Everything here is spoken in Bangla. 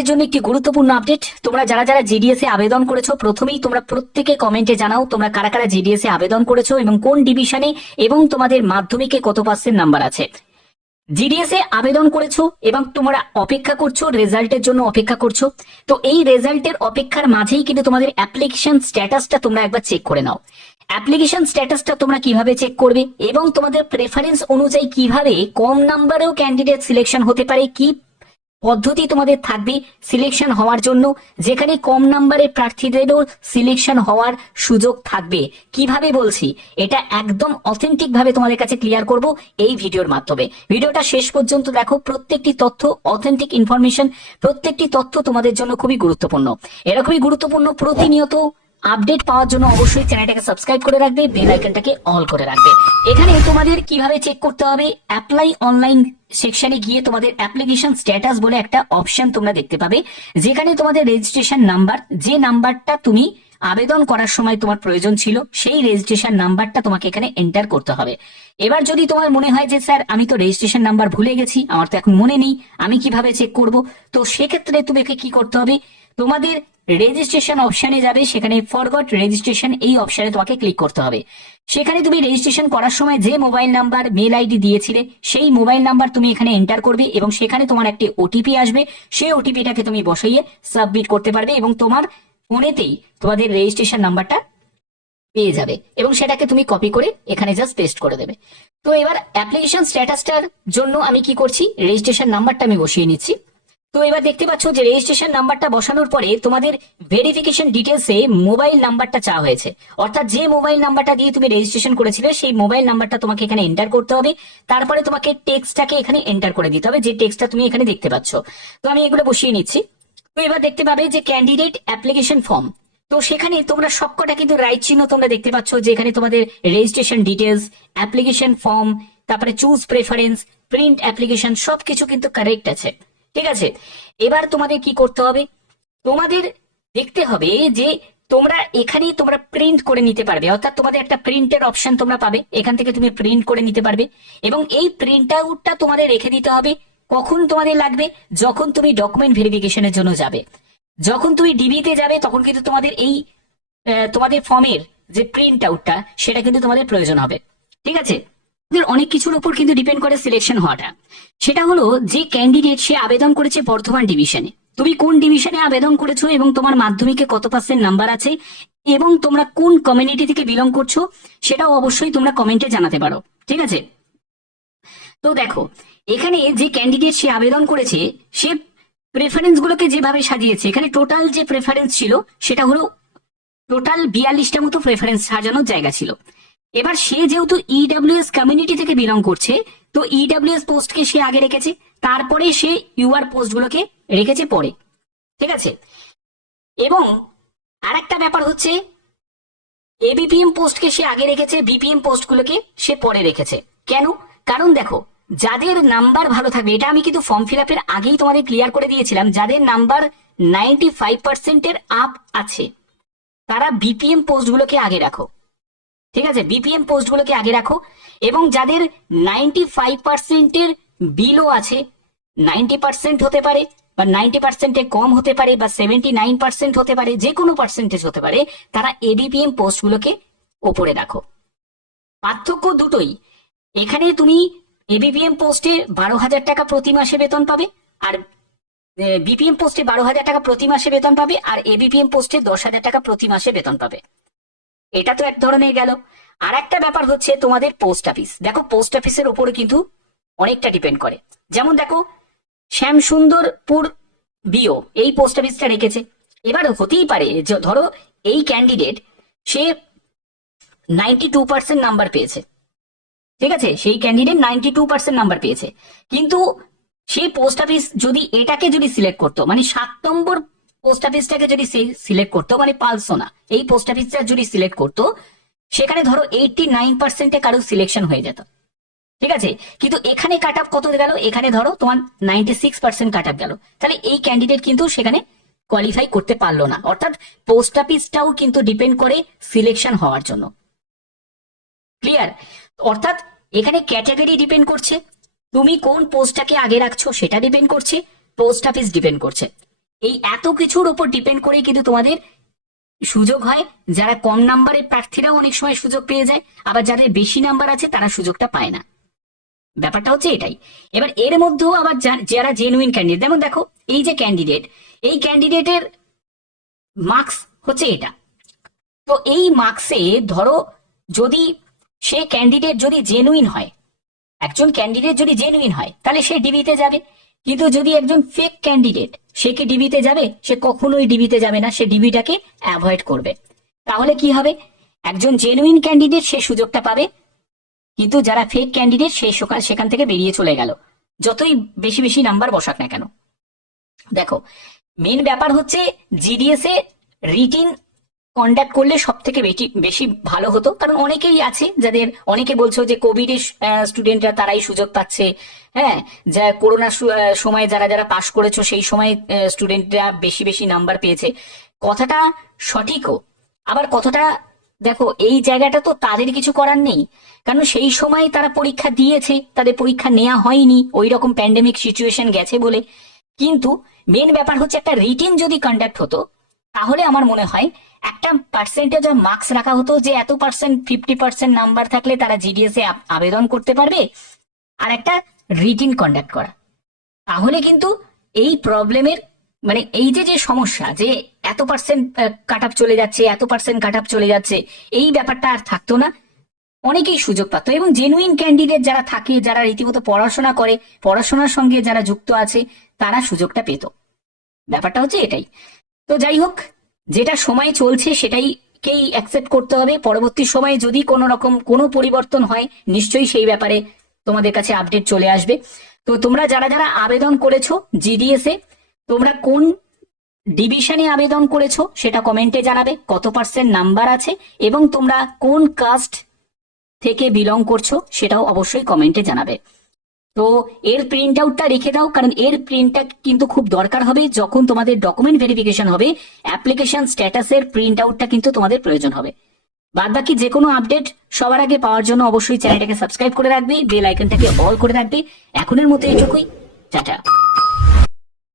তোমাদের জন্য একটি গুরুত্বপূর্ণ আপডেট তোমরা যারা যারা জিডিএস এ আবেদন করেছ, প্রথমেই তোমরা প্রত্যেকে কমেন্টে জানাও তোমরা কারা কারা জিডিএস এ আবেদন করেছ এবং কোন ডিভিশনে এবং তোমাদের মাধ্যমিকে কত পার্সেন্ট নাম্বার আছে। জিডিএস এ আবেদন করেছ এবং তোমরা অপেক্ষা করছ রেজাল্টের জন্য অপেক্ষা করছ। তো এই রেজাল্টের অপেক্ষার মাঝেই কিন্তু তোমাদের অ্যাপ্লিকেশন স্ট্যাটাসটা তোমরা একবার চেক করে নাও। অ্যাপ্লিকেশন স্ট্যাটাসটা তোমরা কীভাবে চেক করবে এবং তোমাদের প্রেফারেন্স অনুযায়ী কীভাবে কম নাম্বারেও ক্যান্ডিডেট সিলেকশন হতে পারে, কি পদ্ধতি তোমাদের থাকবে সিলেকশন হওয়ার জন্য। যেখানে কম নাম্বারে প্রার্থীদেরও সিলেকশন হওয়ার সুযোগ থাকবে। কীভাবে বলছি? এটা একদম অথেন্টিক ভাবে তোমাদের কাছে ক্লিয়ার করব এই ভিডিওর মাধ্যমে। ভিডিওটা শেষ পর্যন্ত দেখো, প্রত্যেকটি তথ্য অথেন্টিক ইনফরমেশন প্রত্যেকটি তথ্য তোমাদের জন্য খুবই গুরুত্বপূর্ণ। এরকমই গুরুত্বপূর্ণ প্রতিনিয়ত আপডেট পাওয়ার জন্য অবশ্যই চ্যানেলটাকে সাবস্ক্রাইব করে রাখবে, বেল আইকনটাকে অল করে রাখবে। এখানে তোমাদের কীভাবে চেক করতে হবে? অ্যাপ্লাই অনলাইন সেকশনে গিয়ে তোমাদের অ্যাপ্লিকেশন স্ট্যাটাস বলে একটা অপশন তোমরা দেখতে পাবে। যেখানে তোমাদের রেজিস্ট্রেশন নাম্বার যে নাম্বারটা তুমি আবেদন করার সময় তোমার প্রয়োজন ছিল, সেই রেজিস্ট্রেশন নাম্বারটা তোমাকে এখানে এন্টার করতে হবে। এবার যদি তোমার মনে হয় যে, স্যার, আমি তো রেজিস্ট্রেশন নাম্বার ভুলে গেছি, আমার তো এখন মনে নেই, আমি কীভাবে চেক করব? তো সেক্ষেত্রে তোমাকে কি করতে হবে? তোমাদের রেজিস্ট্রেশন অপশনে যাবে, সেখানে ফরগট রেজিস্ট্রেশন এই অপশনে তোমাকে ক্লিক করতে হবে। সেখানে তুমি রেজিস্ট্রেশন করার সময় যে মোবাইল নাম্বার মেল আইডি দিয়েছিলে, সেই মোবাইল নাম্বার তুমি এখানে এন্টার করবে এবং সেখানে তোমার একটি ওটিপি আসবে। সেই ওটিপিটাকে তুমি বসাইয়ে সাবমিট করতে পারবে এবং তোমার ফোনেতেই তোমাদের রেজিস্ট্রেশন নাম্বারটা পেয়ে যাবে এবং সেটাকে তুমি কপি করে এখানে জাস্ট পেস্ট করে দেবে। তো এবার অ্যাপ্লিকেশন স্ট্যাটাসটার জন্য আমি কি করছি? রেজিস্ট্রেশন নাম্বারটা আমি বসিয়ে নিচ্ছি। তো এবার দেখতে পাচ্ছ যে রেজিস্ট্রেশন নাম্বারটা বসানোর পরে তোমাদের ভেরিফিকেশন ডিটেলসে মোবাইল নাম্বারটা চাওয়া হয়েছে। অর্থাৎ যে মোবাইল নাম্বারটা দিয়ে তুমি রেজিস্ট্রেশন করেছিলে, সেই মোবাইল নাম্বারটা তোমাকে এখানে এন্টার করতে হবে। তারপরে তোমাকে টেক্সটটাকে এখানে এন্টার করে দিতে হবে, যে টেক্সটটা তুমি এখানে দেখতে পাচ্ছ। তো আমি এগুলো বসিয়ে নিচ্ছি। তো এবার দেখতে পাবে যে ক্যান্ডিডেট অ্যাপ্লিকেশন ফর্ম তো সেখানে তোমরা সবকটা কিন্তু রাইট চিহ্ন তোমরা দেখতে পাচ্ছ, যে এখানে তোমাদের রেজিস্ট্রেশন ডিটেলস অ্যাপ্লিকেশন ফর্ম তারপরে চুজ প্রেফারেন্স প্রিন্ট অ্যাপ্লিকেশন সবকিছু কিন্তু কারেক্ট আছে। ঠিক আছে? এবার তোমাদের কি করতে হবে? তোমাদের দেখতে হবে যে তোমরা এখানেই তোমরা প্রিন্ট করে নিতে পারবে। অর্থাৎ তোমাদের একটা প্রিন্টের অপশন তোমরা পাবে। এখান থেকে তুমি প্রিন্ট করে নিতে পারবে। এবং এই প্রিন্ট আউটটা তোমাদের রেখে দিতে হবে কখন তোমাদের লাগবে? যখন তুমি ডকুমেন্ট ভেরিফিকেশনের জন্য যাবে। যখন তুমি ডিবিতে যাবে, তখন কিন্তু তোমাদের এই তোমাদের ফর্মের যে প্রিন্ট আউটটা সেটা কিন্তু তোমাদের প্রয়োজন হবে। ঠিক আছে? আমাদের অনেক কিছুর উপর কিন্তু ডিপেন্ড করে সিলেকশন হওয়াটা। সেটা হলো যে ক্যান্ডিডেট সে আবেদন করেছে বর্ধমান ডিভিশনে তুমি কোন ডিভিশনে আবেদন করেছ এবং তোমার মাধ্যমিকে কত পার্সেন্ট নাম্বার আছে এবং তোমরা কোন কমিউনিটি থেকে বিলং করছ সেটাও অবশ্যই তোমরা কমেন্টে জানাতে পারো। ঠিক আছে? তো দেখো, এখানে যে ক্যান্ডিডেট সে আবেদন করেছে, সে প্রেফারেন্স গুলোকে যেভাবে সাজিয়েছে, এখানে টোটাল যে প্রেফারেন্স ছিল, সেটা হলো টোটাল বিয়াল্লিশটা মতো প্রেফারেন্স সাজানোর জায়গা ছিল। এবার সে যেহেতু ইডাব্লিউএস কমিউনিটি থেকে বিলং করছে, তো ইডাব্লিউএস পোস্টকে সে আগে রেখেছে, তারপরে সে ইউআর পোস্টগুলোকে রেখেছে পরে। ঠিক আছে? এবং আরেকটা ব্যাপার হচ্ছে এবিপিএম পোস্টকে সে আগে রেখেছে বিপিএম পোস্টগুলোকে সে পরে রেখেছে। কেন? কারণ দেখো, যাদের নাম্বার ভালো থাকবে, এটা আমি কিন্তু ফর্ম ফিল আপের আগেই তোমাদের ক্লিয়ার করে দিয়েছিলাম, যাদের নাম্বার নাইনটি ফাইভ পার্সেন্টের আপ আছে, তারা বিপিএম পোস্টগুলোকে আগে রাখো। ঠিক আছে? বিপিএম পোস্টগুলোকে আগে রাখো। এবং যাদের নাইনটি ফাইভ পার্সেন্টের বিলও আছে নাইনটি পার্সেন্ট হতে পারে বা নাইনটি পার্সেন্টে কম হতে পারে বা সেভেন্টি নাইন পার্সেন্ট হতে পারে, যে কোনো পার্সেন্টেজ হতে পারে, তারা এবিপিএম পোস্টগুলোকে ওপরে রাখো। পার্থক্য দুটোই। এখানে তুমি এবিপিএম পোস্টে বারো হাজার টাকা প্রতি মাসে বেতন পাবে, আর বিপিএম পোস্টে বারো হাজার টাকা প্রতি মাসে বেতন পাবে, আর এবিপিএম পোস্টে দশ হাজার টাকা প্রতি মাসে বেতন পাবে। এটা তো এক ধরনের গেল। আর একটা ব্যাপার হচ্ছে তোমাদের পোস্ট অফিস দেখো পোস্ট অফিসের উপরে কিন্তু অনেকটা ডিপেন্ড করে। যেমন দেখো, শ্যামসুন্দরপুর বিও এই পোস্ট অফিসটা রেখেছে। এবার হতেই পারে ধরো, এই ক্যান্ডিডেট সে নাইনটি টু পার্সেন্ট নাম্বার পেয়েছে। ঠিক আছে? সেই candidate ninety two percent number পেয়েছে। কিন্তু সেই পোস্ট অফিস যদি এটাকে যদি সিলেক্ট করতো মানে সাত নম্বর পোস্ট অফিসটাকে যদি সিলেক্ট করতো মানে পালসোনা এই পোস্ট অফিসটা যদি সিলেক্ট করতো, সেখানে ধরো এইটটি নাইন পার্সেন্টে কারও সিলেকশন হয়ে যেত। ঠিক আছে? কিন্তু এখানে কাট আপ কত গেল? এখানে ধরো তোমার ninety six percent cut up গেল। তাহলে এই ক্যান্ডিডেট কিন্তু সেখানে কোয়ালিফাই করতে পারল না। অর্থাৎ পোস্ট অফিসটাও কিন্তু ডিপেন্ড করে সিলেকশন হওয়ার জন্য। ক্লিয়ার অর্থাৎ এখানে ক্যাটাগরি ডিপেন্ড করছে। তুমি কোন পোস্টটাকে আগে রাখছো সেটা ডিপেন্ড করছে। পোস্ট অফিস ডিপেন্ড করছে। এই এত কিছুর উপর ডিপেন্ড করে কিন্তু তোমাদের সুযোগ হয়। যারা কম নাম্বারের প্রার্থীরাও অনেক সময় সুযোগ পেয়ে যায়, আবার যাদের বেশি নাম্বার আছে তারা সুযোগটা পায় না। ব্যাপারটা হচ্ছে এটাই। এবার এর মধ্যেও আবার যারা জেনুইন ক্যান্ডিডেট যেমন দেখো, এই যে ক্যান্ডিডেট এই ক্যান্ডিডেটের মার্কস হচ্ছে এটা। তো এই মার্কসে ধরো যদি সে ক্যান্ডিডেট যদি জেনুইন হয়, একজন ক্যান্ডিডেট যদি জেনুইন হয়, তাহলে সে ডিবিতে যাবে। কিন্তু যদি একজন ফেক ক্যান্ডিডেট সে কি ডিবিতে যাবে? সে কখনোই ডিবিতে যাবে না, সে ডিবিটাকে অ্যাভয়েড করবে। তাহলে কি হবে? একজন জেনুইন ক্যান্ডিডেট সে সুযোগটা পাবে। কিন্তু যারা ফেক ক্যান্ডিডেট সে সকাল সেখান থেকে বেরিয়ে চলে গেল। যতই বেশি বেশি নাম্বার বসাক না কেন। দেখো মেন ব্যাপার হচ্ছে জিডিএস এ রিটিন কন্ডাক্ট করলে সব থেকে বেশি বেশি ভালো হতো। কারণ অনেকেই আছে যাদের, অনেকে বলছো যে কোভিড এর স্টুডেন্টরা তারাই সুযোগ পাচ্ছে। হ্যাঁ যা করোনা সময় যারা যারা পাশ করেছ, সেই সময় স্টুডেন্টরা বেশি বেশি নাম্বার পেয়েছে। কথাটা সঠিকও। আবার কথাটা, দেখো, এই জায়গাটা তো তাদের কিছু করার নেই। কারণ সেই সময় তারা পরীক্ষা দিয়েছে, তাদের পরীক্ষা নেওয়া হয়নি ওই রকম প্যান্ডেমিক সিচুয়েশন গেছে বলে। কিন্তু মেন ব্যাপার হচ্ছে একটা রিটিন যদি কন্ডাক্ট হতো তাহলে আমার মনে হয় একটা পার্সেন্টেজ অফ মার্কস রাখা হতো যে এত পার্সেন্ট ফিফটি পার্সেন্ট নাম্বার থাকলে তারা জিডিএস এ আবেদন করতে পারবে আর একটা রিটিন কন্ডাক্ট করা। তাহলে কিন্তু এই প্রবলেমের মানে এই যে যে সমস্যা যে এত পার্সেন্ট কাট আপ চলে যাচ্ছে, এত পার্সেন্ট কাট আপ চলে যাচ্ছে, এই ব্যাপারটা আর থাকতো না। অনেকেই সুযোগ পাত এবং জেনুইন ক্যান্ডিডেট যারা থাকে, যারা রীতিমতো পড়াশোনা করে, পড়াশোনার সঙ্গে যারা যুক্ত আছে, তারা সুযোগটা পেত। ব্যাপারটা হচ্ছে এটাই। তো যাই হোক, যেটা সময় চলছে সেটাই কেই অ্যাকসেপ্ট করতে হবে। পরবর্তী সময়ে যদি কোনো রকম কোনো পরিবর্তন হয়, নিশ্চয়ই সেই ব্যাপারে তোমাদের কাছে আপডেট চলে আসবে। তো তোমরা যারা যারা আবেদন করেছ জিডিএস এ, তোমরা কোন ডিভিশনে আবেদন করেছ সেটা কমেন্টে জানাবে, কত পার্সেন্ট নাম্বার আছে এবং তোমরা কোন কাস্ট থেকে বিলং করছ সেটাও অবশ্যই কমেন্টে জানাবে। তো এর প্রিন্ট আউটটা রেখে দাও, কারণ এর প্রিন্টটা কিন্তু খুব দরকার হবে যখন তোমাদের ডকুমেন্ট ভেরিফিকেশন হবে অ্যাপ্লিকেশন স্ট্যাটাসের প্রিন্ট আউটটা কিন্তু তোমাদের প্রয়োজন হবে। বাদ বাকি যে কোনো আপডেট সবার আগে পাওয়ার জন্য অবশ্যই চ্যানেলটাকে সাবস্ক্রাইব করে রাখবে বেল আইকনটাকে অল করে রাখবে। এখনের মতো এইটুকুই। টাটা।